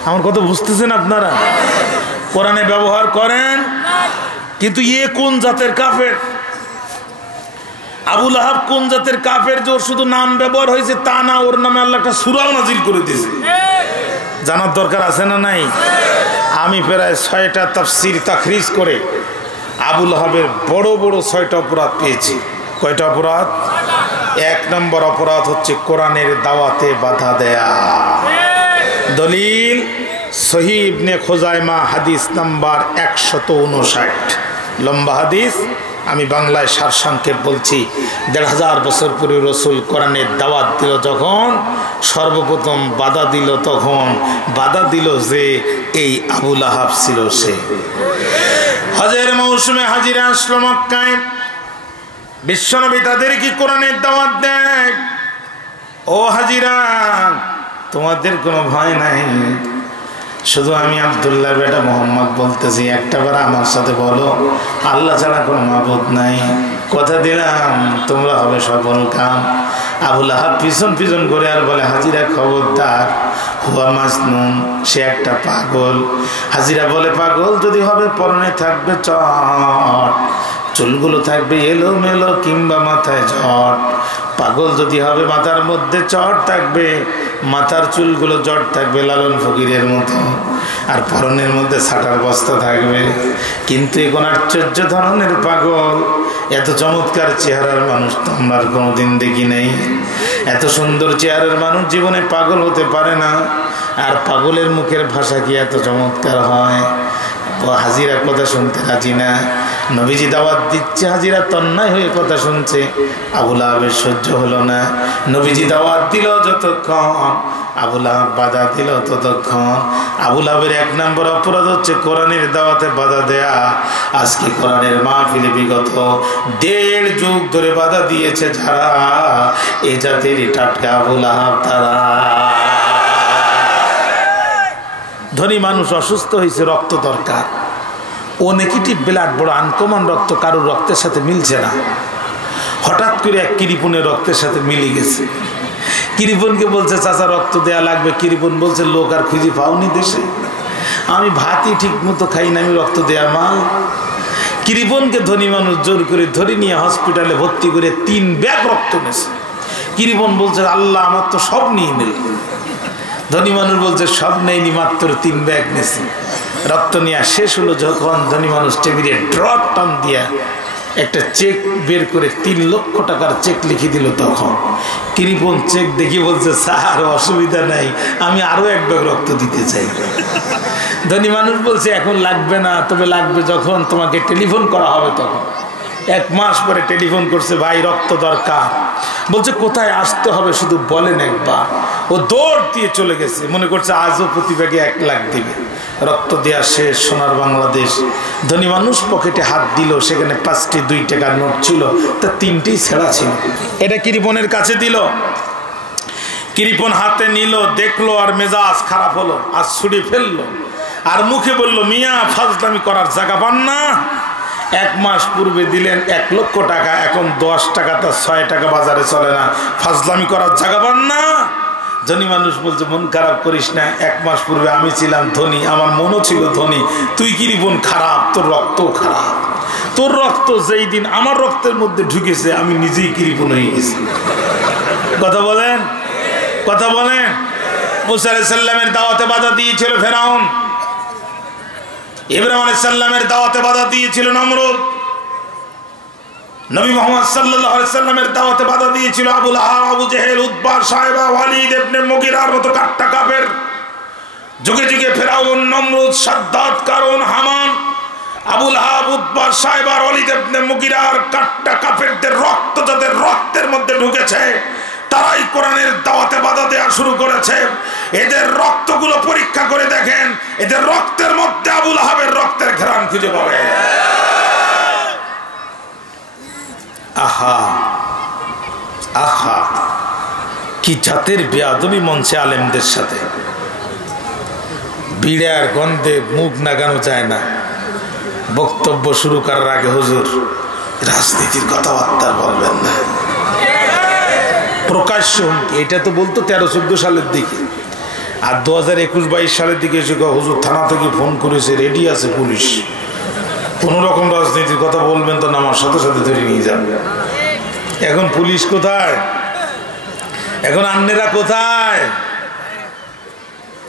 আমার কথা বুঝতেছেন আপনারা? কোরআনে ব্যবহার করেন। কিন্তু এ কোন জাতের কাফের? আবু লাহাব কোন জাতের কাফের যে ওর শুধু নাম ব্যবহার হয়েছে তা না, ওর নামে আল্লাহ একটা সূরাও নাজিল করে দিয়েছে। জানার দরকার আছে না নাই? আমি প্রায় 6টা তাফসীর তাখরিজ করে আবু লাহাবের বড় বড় 6টা অপরাধ পেয়েছি। কয়টা অপরাধ? 1 নম্বর অপরাধ হচ্ছে কোরআনের দাওয়াতে বাধা দেয়া। দলিল সহিহ ইবনে খুজাইমা হাদিস নাম্বার 159, লম্বা হাদিস। আমি বাংলায় সারসংক্ষেপ বলছি। 1500 বছর পূর্বে রসুল কোরআনের দাওয়াত দিল যখন, সর্বপ্রথম বাধা দিল, তখন বাধা দিল যে এই আবু লাহাব ছিল সে। হজের মৌসুমে হাজিরা আসলো মক্কায়। বিশ্বনবী তাদের কি কোরআনের দাওয়াত দেয়, ও হাজিরা তোমাদের কোনো ভয় নাই, শুধু আমি আব্দুল্লাহ বেটা মোহাম্মদ বলতেছি, একটাবার আমার সাথে বলো আল্লাহ ছাড়া কোনো মাবুদ নাই, কথা দিলাম তোমরা হবে সফল কাম। আবু লাহাব পিছন পিছন করে আর বলে, হাজিরা খবরদার, হুয়া মাজনুন, সে একটা পাগল। হাজিরা বলে, পাগল যদি হবে পরনে থাকবে চট, চুলগুলো থাকবে এলো মেলো কিংবা মাথায় ঝট। পাগল যদি হবে মাথার মধ্যে চট থাকবে, মাথার চুলগুলো জট থাকবে লালন ফকিরের মতো, আর পরনের মধ্যে ছাটার বস্তা থাকবে। কিন্তু এখন আশ্চর্য ধরনের পাগল, এত চমৎকার চেহারার মানুষ তো আমরা কোনোদিন দেখি নাই। এত সুন্দর চেহারার মানুষ জীবনে পাগল হতে পারে না। আর পাগলের মুখের ভাষা কি এত চমৎকার হয়? হাজিরা কথা শুনতে রাজি না। নবীজি দাওয়াত দিচ্ছে, হাজিরা তন্নায় হয়ে কথা শুনছে। আবু লাহাবের সহ্য হলো না। নবীজি দাওয়াত দিল যতক্ষণ, আবু লাহাব বাধা দিল ততক্ষণ। আবু লাহাবের 1 নম্বর অপরাধ হচ্ছে কোরআনের দাওয়াতে বাধা দেয়া। আজকে কোরআনের মাহফিলে বিগত 1.5 যুগ ধরে বাধা দিয়েছে যারা, এ জাতির টাটকা আবু লাহাব তারা। ধনী মানুষ অসুস্থ হয়েছে, রক্ত দরকার, ও নেগেটিভ ব্লাড, বড় আনকমন রক্ত, কারোর রক্তের সাথে মিলছে না। হঠাৎ করে এক কৃপণের রক্তের সাথে মিলে গেছে। কৃপণকে বলছে চাচা রক্ত দেয়া লাগবে। কৃপণ বলছে, লোক আর খুঁজে পাওনি দেশে, আমি ভাতই ঠিক মতো খাই না, আমি রক্ত দেয়া মাল। কৃপণকে ধনী মানুষ জোর করে ধরে নিয়ে হসপিটালে ভর্তি করে 3 ব্যাগ রক্ত নেছে। কৃপণ বলছে, আল্লাহ আমার তো সব নিয়ে নিল। ধনী মানুষ বলছে, সব নেয়নি, মাত্র 3 ব্যাগ নেছে। রক্ত নেওয়া শেষ হলো যখন, ধনী মানুষ টেবিলে ড্রপ টান দিয়া একটা চেক বের করে 3 লক্ষ টাকার চেক লিখে দিল। তখন কৃপণ চেক দেখি বলছে, স্যার অসুবিধা নাই, আমি আরো 1 ব্যাগ রক্ত দিতে চাই। ধনী মানুষ বলছে, এখন লাগবে না, তবে লাগবে যখন তোমাকে টেলিফোন করা হবে তখন। 1 মাস পরে টেলিফোন করছে, ভাই রক্ত দরকার। বলছে, কোথায় আসতে হবে শুধু বলেন একবার। ও দৌড় দিয়ে চলে গেছে, মনে করছে আজও প্রতি ব্যাগে 1 লাখ দিবে। রক্ত দেওয়া শেষ, সোনার বাংলাদেশ। ধনী মানুষ পকেটে হাত দিল, সেখানে 5টি 2 টাকার নোট ছিল, তা 3টেই ছেঁড়া ছিল। এটা কৃপণের কাছে দিল। কৃপণ হাতে নিল, দেখলো আর মেজাজ খারাপ হলো, আর ছুড়ে ফেললো, আর মুখে বলল, মিয়া ফাজলামি করার জায়গা পান না। 1 মাস পূর্বে দিলেন 1 লক্ষ টাকা, এখন 10 টাকা, তার 6 টাকা বাজারে চলে না, ফাজলামি করার জায়গা পান না। ধনী মানুষ বলছে, মন খারাপ করিস না, 1 মাস পূর্বে আমি ছিলাম ধনী, আমার মনও ছিল ধনী, তুই কৃপণ খারাপ, তোর রক্তও খারাপ। তোর রক্ত যেই দিন আমার রক্তের মধ্যে ঢুকেছে, আমি নিজেই কৃপণ হয়ে গেছি। কথা বলেন, কথা বলেন। মুসা আলাইহিস সালামের দাওয়াতে বাধা দিয়েছিল ফেরাউন, ইব্রাহিম আলাইহিস সালামের দাওয়াতে বাধা দিয়েছিল নমরুদ, নবী মুহাম্মদ সাল্লাল্লাহু আলাইহি সাল্লামের দাওয়াতে বাধা দিয়েছিল আবু লাহাব, আবু জেহেল, উতবা, সাইবা, ওয়ালিদ ইবনে মুগিরার মতো কাট্টা কাফের। যুগে যুগে ফেরাউন, নমরুদ, সাদ্দাত, কারুন, হামান, আবু লাহাব, উতবা, সাইবা, ওয়ালিদ ইবনে মুগিরার কাট্টা কাফেরদের রক্ত যাদের রক্তের মধ্যে ঢুকেছে, তারাই কোরআনের দাওয়াতে বাধা দেওয়া শুরু করেছে। এদের রক্তগুলো পরীক্ষা করে দেখেন, এদের রক্তের মধ্যে আবু লাহাবের রক্তের ঘ্রাণ খুঁজে পাবে। আহা আহা, কি জাতের বেয়াদবি মঞ্চে আলেমদের সাথে। বিড়ার গন্ধে মুখ নাগানো যায় না। বক্তব্য শুরু করার আগে হুজুর রাজনীতির কথাবার্তা বলবেন না, প্রকাশ্য। এটা তো বলতো 13-14 সালের দিকে, আর 2021-22 সালের দিকে এসে হুজুর থানা থেকে ফোন করেছে, রেডি আছে পুলিশ, কোন রকম রাজনীতির কথা বলবেন তো নামার সাথে সাথে ধরে নিয়ে যাবে। এখন পুলিশ কোথায়? এখন আন্নেরা কোথায়?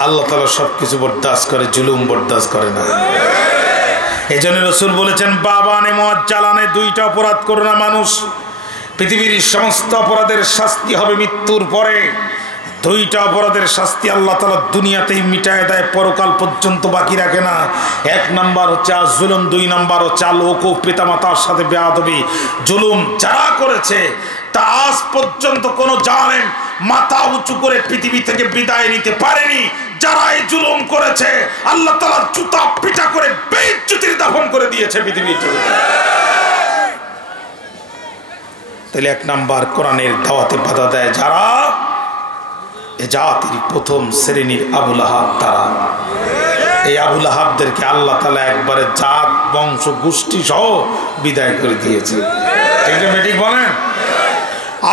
আল্লাহ তাআলা সবকিছু বরদাস্ত করে, জুলুম বরদাস্ত করে না। এই জন্য রাসূল বলেছেন, বাবানে মদ জ্বালানে, দুইটা অপরাধ করো না মানুষ, পৃথিবীর সমস্ত অপরাধের শাস্তি হবে মৃত্যুর পরে। দুইটা অপরাধের শাস্তি আল্লাহ তাআলা দুনিয়াতেই মিটায় দেয়, পরকাল পর্যন্ত বাকি রাখে না। 1 নাম্বার হচ্ছে জুলুম, 2 নাম্বার হচ্ছে আলোক পিতামাতার সাথে বেয়াদবি। জুলুম যারা করেছে তা আজ পর্যন্ত কোনো জালেম মাথা উঁচু করে পৃথিবী থেকে বিদায় নিতে পারেনি। যারা এই জুলুম করেছে আল্লাহ তাআলা জুতা পিটা করে বেইজ্জতির দাফন করে দিয়েছে পৃথিবীর জন্য। তাহলে 1 নাম্বার কোরআনের দাওয়াতে বাধা দেয় যারা, এ জাতির প্রথম শ্রেণীর আবু লাহাব তারা। এই আবু লাহাবদেরকে আল্লাহ তাআলা একবারে জাত বংশ গোষ্ঠী সহ বিদায় করে দিয়েছে। ঠিক বলেন?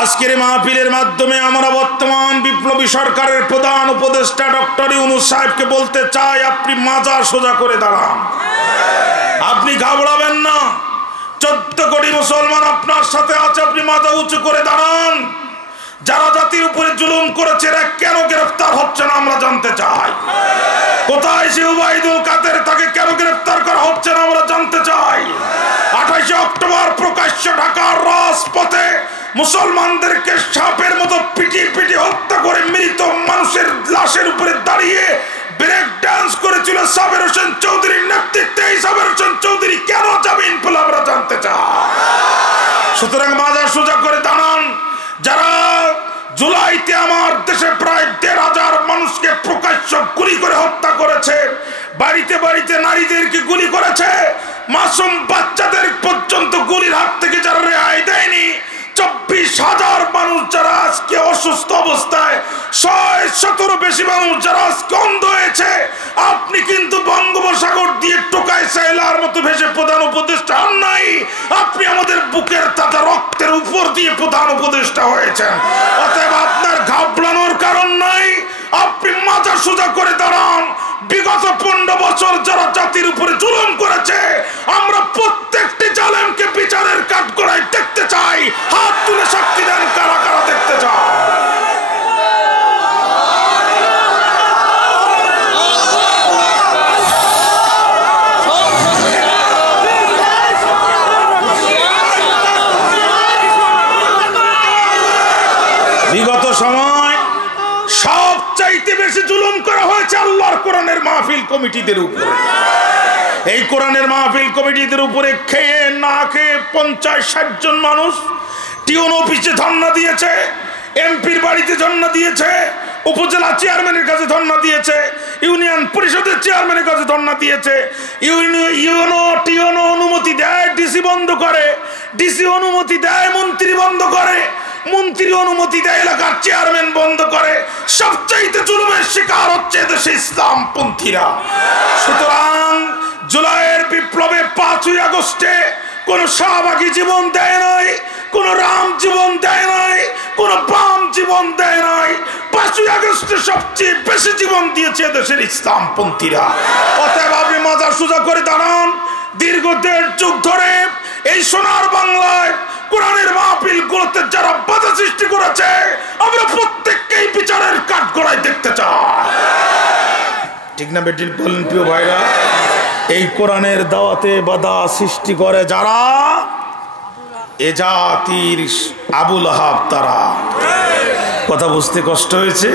আজকের মাহফিলের মাধ্যমে আমরা বর্তমান বিপ্লবী সরকারের প্রধান উপদেষ্টা ডক্টর ইউনূস সাহেবকে বলতে চাই, আপনি মাজা সোজা করে দাঁড়ান, আপনি ঘাবড়াবেন না। 14 কোটি মুসলমান আপনার সাথে আছে, আপনি মাজা উঁচু করে দাঁড়ান। যারা জাতির উপরে জুলুম করেছে এরা কেন গ্রেফতার হচ্ছে না আমরা জানতে চাই। কোথায় সে উবাইদুল কাদের, তাকে কেন গ্রেফতার করা হচ্ছে না আমরা জানতে চাই। 28 অক্টোবর প্রকাশ্যে ঢাকার রাজপথে মুসলমানদেরকে সাপের মতো পিটি হত্যা করে মৃত মানুষের লাশের উপরে দাঁড়িয়ে ব্রেক ডান্স করেছিল সাবের হোসেন চৌধুরীর নেতৃত্বে। এই সাবের হোসেন চৌধুরী কেন জামিন পেল আমরা জানতে চাই। সুতরাং মাজা সোজা করে দাঁড়ান। যারা জুলাইতে আমার দেশে প্রায় 1,500 মানুষকে প্রকাশ্য গুলি করে হত্যা করেছে, বাড়িতে বাড়িতে নারীদেরকে গুলি করেছে, মাসুম বাচ্চাদের পর্যন্ত গুলির হাত থেকে যারা রেহাই দেয়নি, 24,000 মানুষ যারা আজকে অসুস্থ অবস্থায়, 117 বেশি মানুষ যারা আজকে অন্ধ হয়েছে, আপনি কিন্তু বঙ্গোপসাগর দিয়ে টোকায় সাইলার মতো ভেসে প্রধান উপদেষ্টা হন নাই, আপনি আমাদের বুকের তাজা রক্তের উপর দিয়ে প্রধান উপদেষ্টা হয়েছেন। অতএব আপনার ঘাবড়ানোর কারণ নাই, আপনি মাজা সোজা করে দাঁড়ান। বিগত 15 বছর যারা জাতির উপরে জুলুম করেছে, আমরা প্রত্যেকটি জালেমকে বিচারের কাঠগড়ায় দেখতে চাই। হাত তুলে সাক্ষী দেন কারা কারা দেখতে চাই। বিগত সময় সবচাইতে বেশি জুলুম করা হয়েছে আল্লাহর কোরআনের মাহফিল কমিটিদের উপরে। এই কোরআনের মাহফিল কমিটিদের উপরে খেয়ে না খেয়ে 50-60 জন মানুষ টিউন অফিসে ধর্ণা দিয়েছে, এমপির বাড়িতে ধর্ণা দিয়েছে, উপজেলা চেয়ারম্যানের কাছে ধর্ণা দিয়েছে, ইউনিয়ন পরিষদের চেয়ারম্যানের কাছে ধর্ণা দিয়েছে। টিউনো অনুমতি দেয়, ডিসি বন্ধ করে, ডিসি অনুমতি দেয়, মন্ত্রী বন্ধ করে, মন্ত্রী অনুমতি দেয়, এলাকার চেয়ারম্যান বন্ধ করে। সবচাইতে জুলুমের শিকার হচ্ছে দেশে ইসলামপন্থীরা। সুতরাং জুলাইয়ের বিপ্লবে 5ই আগস্টে কোন শাহবাগী জীবন দেয় নাই, কোন রাম জীবন দেয় নাই, কোন বাম জীবন দেয় নাই। 5ই আগস্টে সবচেয়ে বেশি জীবন দিয়েছে দেশের ইসলামপন্থীরা। অতএব আপনি মাজা সোজা করে দাঁড়ান। দীর্ঘ 1.5 যুগ ধরে এই সোনার বাংলায় কোরআনের মাহফিল গুলোতে যারা বাধা সৃষ্টি করেছে, আমরা প্রত্যেককেই বিচারের কাঠগড়ায় দেখতে চাই। ঠিক না বেটি বলেন প্রিয় ভাইরা? এই কোরআনের দাওয়াতে বাধা সৃষ্টি করে যারা, এ জাতির আবু লাহাব তারা। কথা বুঝতে কষ্ট হয়েছে?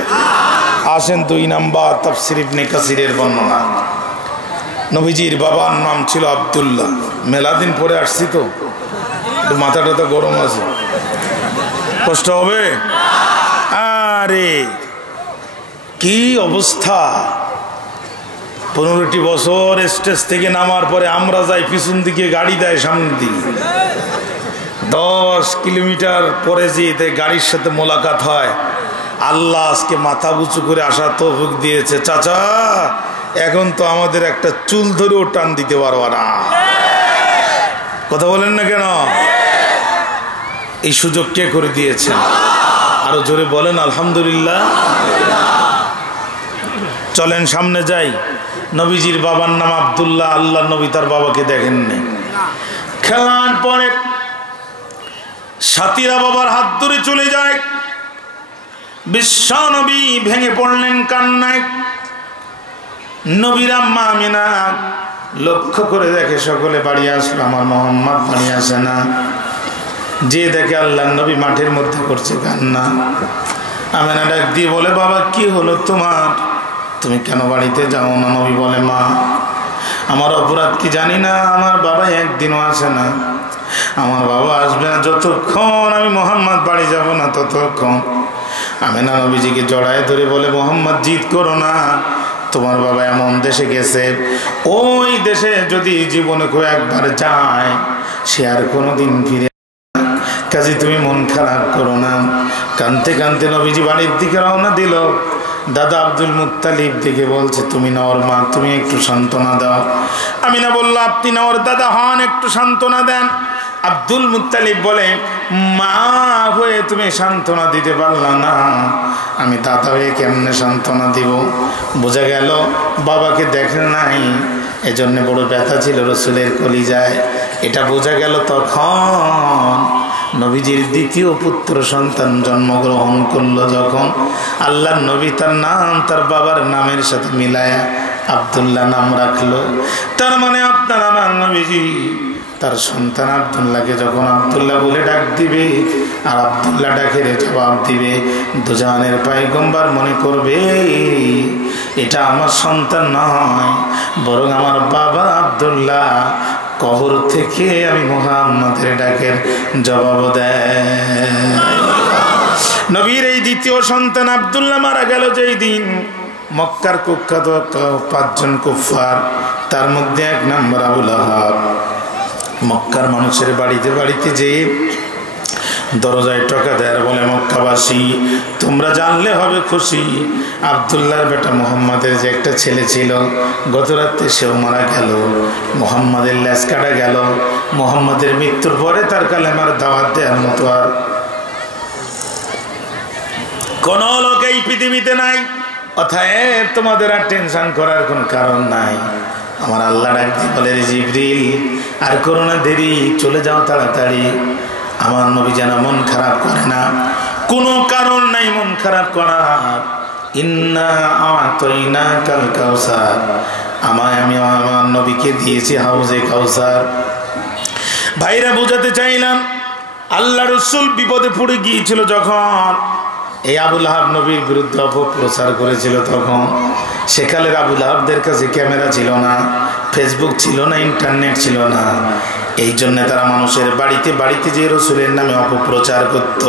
আসেন 2 নাম্বার তাফসীর ইবনে কাসিরের বর্ণনা। নবীজির বাবার নাম ছিল আব্দুল্লাহ। মেলাদিন পরে আসছি তো, মাথাটা তো গরম আছে, কষ্ট হবে। আরে কি অবস্থা! 15টি বছর স্টেজ থেকে নামার পরে আমরা যাই পিছন দিকে, গাড়ি দেয় সামনের দিকে। 10 কিলোমিটার পরে যেতে গাড়ির সাথে মোলাকাত হয়। আল্লাহ আজকে মাথা উঁচু করে আসার তৌফিক দিয়েছে। চাচা, এখন তো আমাদের একটা চুল ধরেও টান দিতে পারবা না। কথা বলেন না কেন? এই সুযোগ কে করে দিয়েছেন? আরো জোরে বলেন আলহামদুলিল্লাহ। চলেন সামনে যাই। নবীজির বাবার নাম আব্দুল্লাহ। আল্লাহ নবী তার বাবাকে দেখেননি। খেলার পরে সাথীরা বাবার হাত ধরে চলে যায়। বিশ্ব নবী ভেঙে পড়লেন কান্নায়। নবীর আম্মা আমিনা লক্ষ্য করে দেখে সকলে বাড়ি আসলো, আমার মোহাম্মদ বাড়ি আসে না। যে দেখে আল্লাহ নবী মাঠের মধ্যে করছে কান্না। আমিনা ডাক দিয়ে বলে, বাবা কি হলো তোমার? তুমি কেন বাড়িতে যাও না? নবী বলে, মা আমার অপরাধ কি জানি না, আমার বাবা একদিনও আসে না। আমার বাবা আসবে না যতক্ষণ আমি মোহাম্মদ বাড়ি যাব না ততক্ষণ। আমিনা নবীজিকে জড়ায় ধরে বলে, মোহাম্মদ জিদ করো না, তোমার বাবা এমন দেশে গেছে, ওই দেশে যদি জীবনে কেউ একবার যায় সে আর কোনোদিন ফিরে, কাজে তুমি মন খারাপ করো না। কানতে কানতে নবীজি বাড়ির দিকে রওনা দিল। দাদা আব্দুল মুত্তালিব দিকে বলছে, তুমি নওর মা, তুমি একটু সান্ত্বনা দাও। আমিনা বলল, আপনি নওর দাদা হন, একটু সান্ত্বনা দেন। আব্দুল মুত্তালিব বলে, মা হয়ে তুমি সান্ত্বনা দিতে পারলা না, আমি দাদা হয়ে কেমনে সান্ত্বনা দিব? বোঝা গেল বাবাকে দেখে নাই, এজন্য বড় ব্যথা ছিল রসুলের কলিজায়। এটা বোঝা গেল তখন নবীজির দ্বিতীয় পুত্র সন্তান জন্মগ্রহণ করলো যখন। আল্লাহ নবী তার নাম তার বাবার নামের সাথে মিলায়া আব্দুল্লাহ নাম রাখলো। তার মানে আপনার আমার নবীজি তার সন্তান আব্দুল্লাহকে যখন আব্দুল্লাহ বলে ডাক দিবে আর আব্দুল্লাহ ডাকের জবাব দিবে, দুজানের পয়গম্বর মনে করবে এটা আমার সন্তান নয়, বরং আমার বাবা আব্দুল্লাহ কবর থেকে আমি মুহাম্মদের ডাকের জবাব দেয়। নবীর এই দ্বিতীয় সন্তান আব্দুল্লাহ মারা গেল যেই দিন, মক্কার কুখ্যাত 5 জন কুফার, তার মধ্যে 1 নম্বর আবু লাহাব, মক্কার মানুষের বাড়িতে বাড়িতে যেয়ে দরজায় টকা দেয়, বলে, মক্কাবাসী তোমরা জানলে হবে খুশি, আব্দুল্লাহর বেটা মুহাম্মাদের যে একটা ছেলে ছিল গত রাতে সেও মারা গেল, মুহাম্মাদের লেজ কাটা গেল। মুহাম্মাদের মৃত্যুর পরে তার কালেমার দাওয়াত দেওয়ার মতো আর কোন লোক এই পৃথিবীতে নাই, অতএব তোমাদের আর টেনশন করার কোনো কারণ নাই। আমার আল্লাহ ডাক দিয়ে বলে, জিবরিল আর করো না দেরি, চলে যাও তাড়াতাড়ি। আমার নবী যেন মন খারাপ করে না, কোনো কারণ নাই মন খারাপ করার। ইন্না আ'তাইনাকাল কাউসার, আমি আমার নবীকে দিয়েছি হাউজে কাউসার। ভাইরা বোঝাতে চাইলাম, আল্লাহ রাসূল বিপদে পড়ে গিয়েছিল যখন এই আবু লাহাব নবীর বিরুদ্ধে অপপ্রচার করেছিল, তখন সেকালের আবু লাহাবদের কাছে ক্যামেরা ছিল না, ফেসবুক ছিল না, ইন্টারনেট ছিল না। এই জন্য তারা মানুষের বাড়িতে বাড়িতে যে রসুলের নামে অপপ্রচার করত।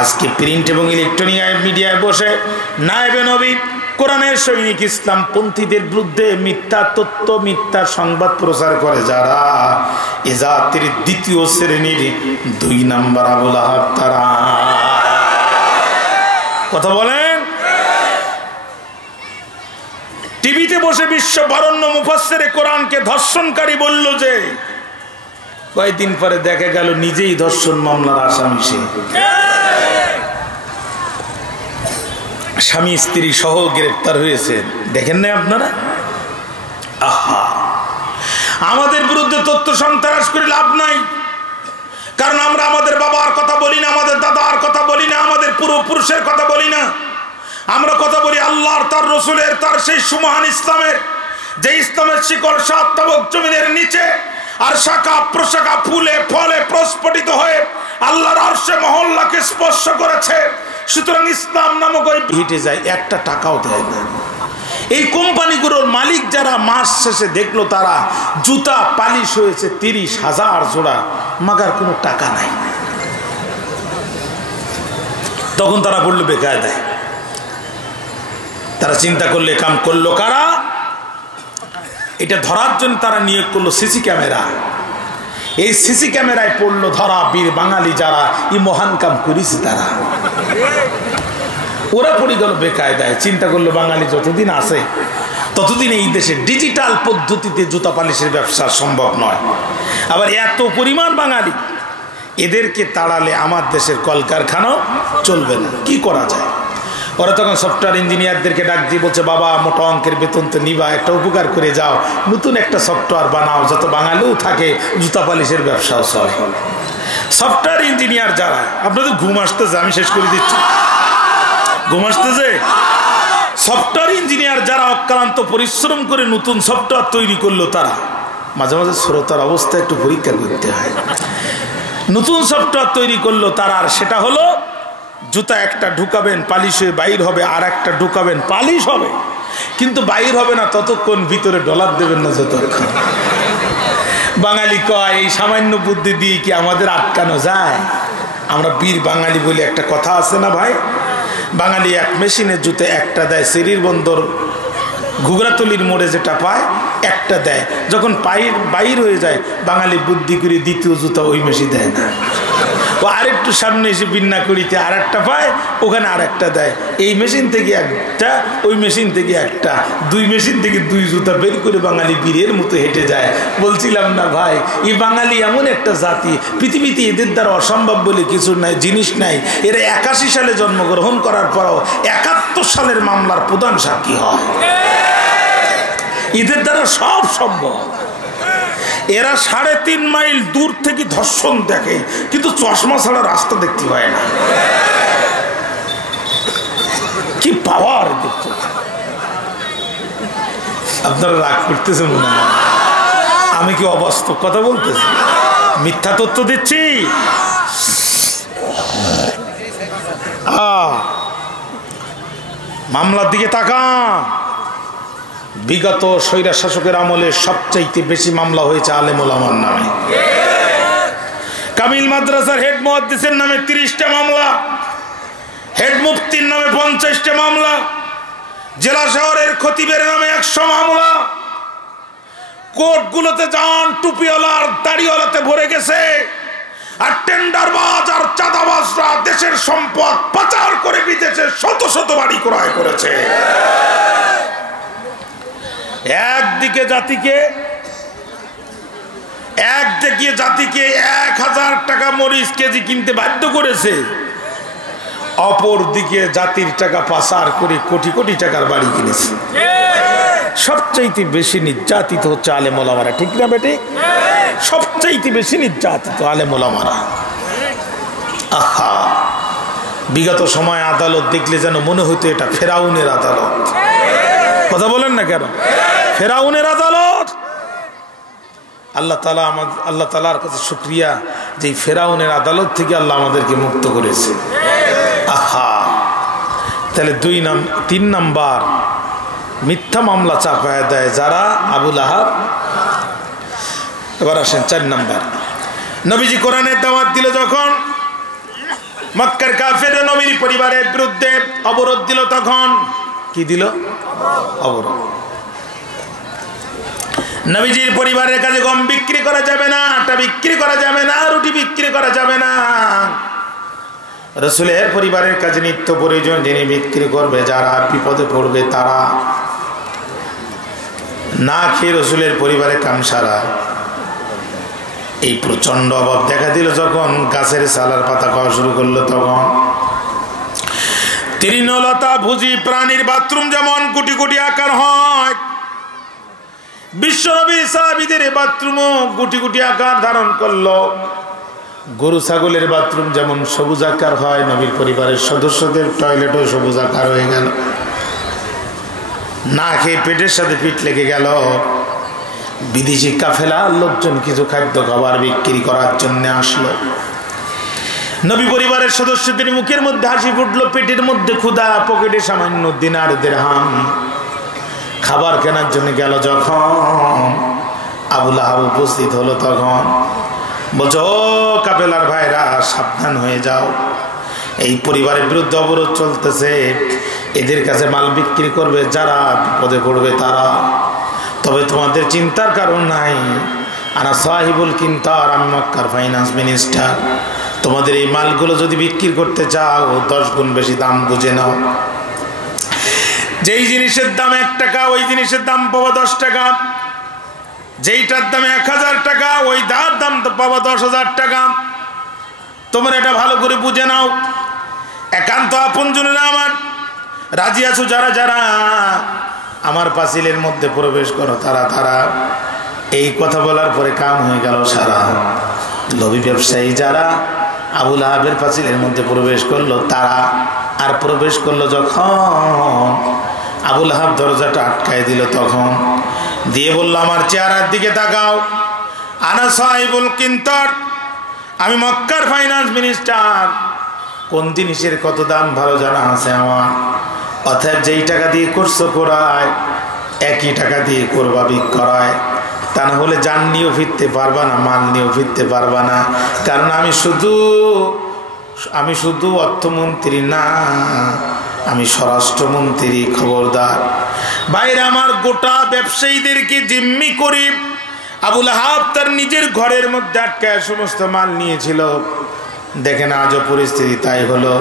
আজকে প্রিন্ট এবং ইলেকট্রনিক মিডিয়ায় বসে নায়েবে নবী, কোরআনের সৈনিক, ইসলাম পন্থীদের বিরুদ্ধে মিথ্যা তথ্য, মিথ্যা সংবাদ প্রচার করে যারা, এ জাতির দ্বিতীয় শ্রেণীর 2 নম্বর আবু লাহাব তারা। কথা বলেন। টিভিতে বসে বিশ্ব বরেণ্য মুফাসসিরে কোরআনকে ধর্ষণকারী বলল যে, কয়েকদিন পরে দেখা গেল নিজেই ধর্ষণ মামলার আসামি সে। স্বামী স্ত্রী সহ গ্রেফতার হয়েছে, দেখেন না আপনারা? আহা, আমাদের বিরুদ্ধে তথ্য সন্ত্রাস করে লাভ নাই, কারণ আমরা আমাদের বাবার কথা বলি না, আমাদের দাদার কথা বলি না, আমাদের পূর্বপুরুষের কথা বলি না। আমরা কথা বলি আল্লাহর, তার রসুলের, তার সেই সুমহান ইসলামের, যে ইসলামের শিকড় 7 তাবক জমিনের নিচে আর শাখা প্রশাখা ফুলে ফলে প্রস্ফুটিত হয়ে আল্লাহর আরশে মহল্লাকে স্পর্শ করেছে। সুতরাং ইসলাম নামক ওই হিটে যায়, 1 টাকাও দেয় না। এই কোম্পানিগুলোর মালিক যারা মাস শেষে দেখলো তারা জুতা পালিশ হয়েছে 30,000 জোড়া, মাগার কোনো টাকা নাই, তখন তারা বললো বেকায়দায় তারা চিন্তা করলে কাম করলো কারা? এটা ধরার জন্য তারা নিয়োগ করলো সিসি ক্যামেরা। এই সিসি ক্যামেরায় পড়লো ধরা বীর বাঙালি যারা এই মহান কাম করেছে তারা। ওরা পড়ে গেল বেকায়দায়। চিন্তা করলো বাঙালি যতদিন আছে ততদিন এই দেশে ডিজিটাল পদ্ধতিতে জুতা পালিশের ব্যবসা সম্ভব নয়। আবার এত পরিমাণ বাঙালি, এদেরকে তাড়ালে আমার দেশের কলকারখানাও চলবে না। কি করা যায়? ওরা তখন সফটওয়্যার ইঞ্জিনিয়ারদেরকে ডাক দিয়ে বলছে, বাবা মোটা অঙ্কের বেতন তো নিবা, একটা উপকার করে যাও, নতুন একটা সফটওয়্যার বানাও যত বাঙালিও থাকে, জুতা পালিশের ব্যবসাও চলে। সফটওয়্যার ইঞ্জিনিয়ার যারা, আপনাদের ঘুম আসতেছে, আমি শেষ করে দিচ্ছি, ঘুম আসতেছে। সফটওয়্যার ইঞ্জিনিয়ার যারা অক্লান্ত পরিশ্রম করে নতুন সফটওয়্যার তৈরি করলো, তারা মাঝে মাঝে শ্রোতার অবস্থা একটু পরীক্ষা করতে হয়। নতুন সফটওয়্যার তৈরি করলো তারা, আর সেটা হলো জুতা একটা ঢুকাবেন পালিশ হয়ে বাইর হবে, আর একটা ঢুকাবেন পালিশ হবে, কিন্তু বাইর হবে না ততক্ষণ, ভিতরে ডলার দেবেন না যতক্ষণ। বাঙালি কয় এই সামান্য বুদ্ধি দিয়ে কি আমাদের আটকানো যায়? আমরা বীর বাঙালি বলে একটা কথা আছে না ভাই? বাঙালি এক মেশিনের জুতে একটা দেয়, সিরির বন্দর ঘুগরাতলির মোড়ে যেটা পায় একটা দেয়, যখন বাইর হয়ে যায় বাঙালি বুদ্ধি করে দ্বিতীয় জুতা ওই মেশিন দেয় না, ও আরেকটু সামনে এসে বিন্না করিতে আর একটা পায়, ওখানে আর একটা দেয়। এই মেশিন থেকে একটা, ওই মেশিন থেকে একটা, দুই মেশিন থেকে দুই জুতা বের করে বাঙালি বীরের মতো হেঁটে যায়। বলছিলাম না ভাই, এই বাঙালি এমন একটা জাতি, পৃথিবীতে এদের দ্বারা অসম্ভব বলে কিছু নাই, জিনিস নাই। এরা 81 সালে জন্মগ্রহণ করার পরও 71 সালের মামলার প্রধান সাক্ষী হয়। এদের দ্বারা সব সম্ভব। এরা 3.5 মাইল দূর থেকে ধর্ষণ দেখে, কিন্তু চশমা ছাড়া রাস্তা দেখতে পায় না। কি পাওয়ার দেখতে! আপনারা রাগ করতেছে মনে হয়, আমি কি অবাস্তব কথা বলতেছি, মিথ্যা তথ্য দিচ্ছি? মামলার দিকে তাকান। বিগত স্বৈরা শাসকের আমলে সবচাইতে বেশি মামলা হয়েছে আলেম ওলামার নামে। কামিল মাদ্রাসার হেড মুহাদ্দিসের নামে 30টা মামলা, হেড মুফতির নামে 50টা মামলা, জেলা শহরের খতিবের নামে 100 মামলা। কোর্টগুলোতে যান, টুপিওয়ালা আর দাড়িওয়ালাতে ভরে গেছে, আর টেন্ডারবাজ আর চাঁদাবাজরা দেশের সম্পদ পাচার করে বিদেশে শত শত বাড়ি ক্রয় করেছে। একদিকে জাতিকে 1000 টাকা মরিচ কেজি কিনতে বাধ্য করেছে, অপর দিকে জাতির টাকা পাচার করে কোটি কোটি টাকার বাড়ি কিনেছে। সবচাইতে বেশি নির্যাতিত হচ্ছে আলেম ওলামারা, ঠিক না বেটি? সবচাইতে বেশি নির্যাতিত আলেম ওলামারা। আহা, বিগত সময় আদালত দেখলে যেন মনে হতো এটা ফেরাউনের আদালত। কথা বলেন না কেন? ফেরাউনের আদালত। আল্লাহ তাআলার কাছে শুকরিয়া যে ফেরাউনের আদালত থেকে আল্লাহ আমাদেরকে মুক্ত করেছে। আহা, তাহলে 3 নাম্বার মিথ্যা মামলা চাপায় দেয় যারা, আবুল আহাব। এবার আসেন 4 নাম্বার। নবীজি কোরআনের দাওয়াত দিল যখন, মক্কার কাফেররা নবীর পরিবারের বিরুদ্ধে অবরোধ দিল, তখন কি দিল? অবরোধ। নবীজির পরিবারের কাছে গম বিক্রি করা যাবে না, আটা বিক্রি করা যাবে না, রুটি বিক্রি করা যাবে না। রাসূলের পরিবারের কাছে নিত্য প্রয়োজন যিনি বিক্রি করবে, যারা বিপদে পড়বে, তারা না খেয়ে রাসূলের পরিবারে কাম সারা। এই প্রচন্ড অভাব দেখা দিল যখন গাছের ছালার পাতা খাওয়া শুরু করলো, তখন তৃণলতা ভুজি প্রাণীর বাথরুম যেমন কোটি কোটি আকার হয়, বিশ্বনবী সাহাবীদের বাথরুমও কোটি কোটি আকার ধারণ করলো। গরু ছাগলের বাথরুম যেমন সবুজ আকার হয়, নবীর পরিবারের সদস্যদের টয়লেটও সবুজ আকার হয়ে গেল। না খেয়ে পেটের সাথে পিঠ লেগে গেল। বিদেশি কাফেলা লোকজন কিছু খাদ্য খাবার বিক্রি করার জন্য আসলো। নবী পরিবারের সদস্যদের মুখের মধ্যে হাসি ফুটলো, পেটের মধ্যে ক্ষুধা, পকেটে সামান্য দিনার দিরহাম। খাবার কেনার জন্য গেল যখন, আবুল আহাব উপস্থিত হলো, তখন বলছো, ও কাফেলার ভাইরা সাবধান হয়ে যাও, এই পরিবারের বিরুদ্ধে অবরোধ চলতেছে, এদের কাছে মাল বিক্রি করবে যারা বিপদে পড়বে তারা। তবে তোমাদের চিন্তার কারণ নাই, আনা সাহিবুল কিন্তার, আমি মক্কার ফাইন্যান্স মিনিস্টার। তোমাদের এই মালগুলো যদি বিক্রি করতে চাও 10 গুণ বেশি দাম বুঝে নাও। যেই জিনিসের দাম 1 টাকা ওই জিনিসের দাম পাবা 10 টাকা, যেইটার দাম 1000 টাকা ওই দাম তো পাবা 10,000 টাকা। তোমরা এটা ভালো করে বুঝে নাও। একান্ত আপনজনেরা আমার, রাজি আছো যারা যারা আমার পাঁচিলের মধ্যে প্রবেশ করো তারা। এই কথা বলার পরে কাম হয়ে গেল সারা। লোভী ব্যবসায়ী যারা আবুল আহাবের পাঁচিলের মধ্যে প্রবেশ করলো তারা, আর প্রবেশ করলো যখন আবুল আহাব দরজাটা আটকায় দিল, তখন দিয়ে বলল আমার চেহারার দিকে তাকাও, আনা সাহিবুল কিন্তার, আমি মক্কার ফাইন্যান্স মিনিস্টার। কোন জিনিসের কত দাম ভালো জানা আছে আমার। অর্থাৎ যেই টাকা দিয়ে করছো করায় একই টাকা দিয়ে করবা বিক্রয়, তা না হলে জান নিয়েও ফিরতে পারবা না, মাল নিয়েও ফিরতে পারবা না। কারণ আমি শুধু অর্থমন্ত্রী না, আমি স্বরাষ্ট্রমন্ত্রী। খবরদার বাইরে আমার গোটা ব্যবসায়ীদেরকে জিম্মি করি। আবুল আহাব তার নিজের ঘরের মধ্যে আটকায় সমস্ত মাল নিয়েছিল। দেখেন আজও পরিস্থিতি তাই হলো।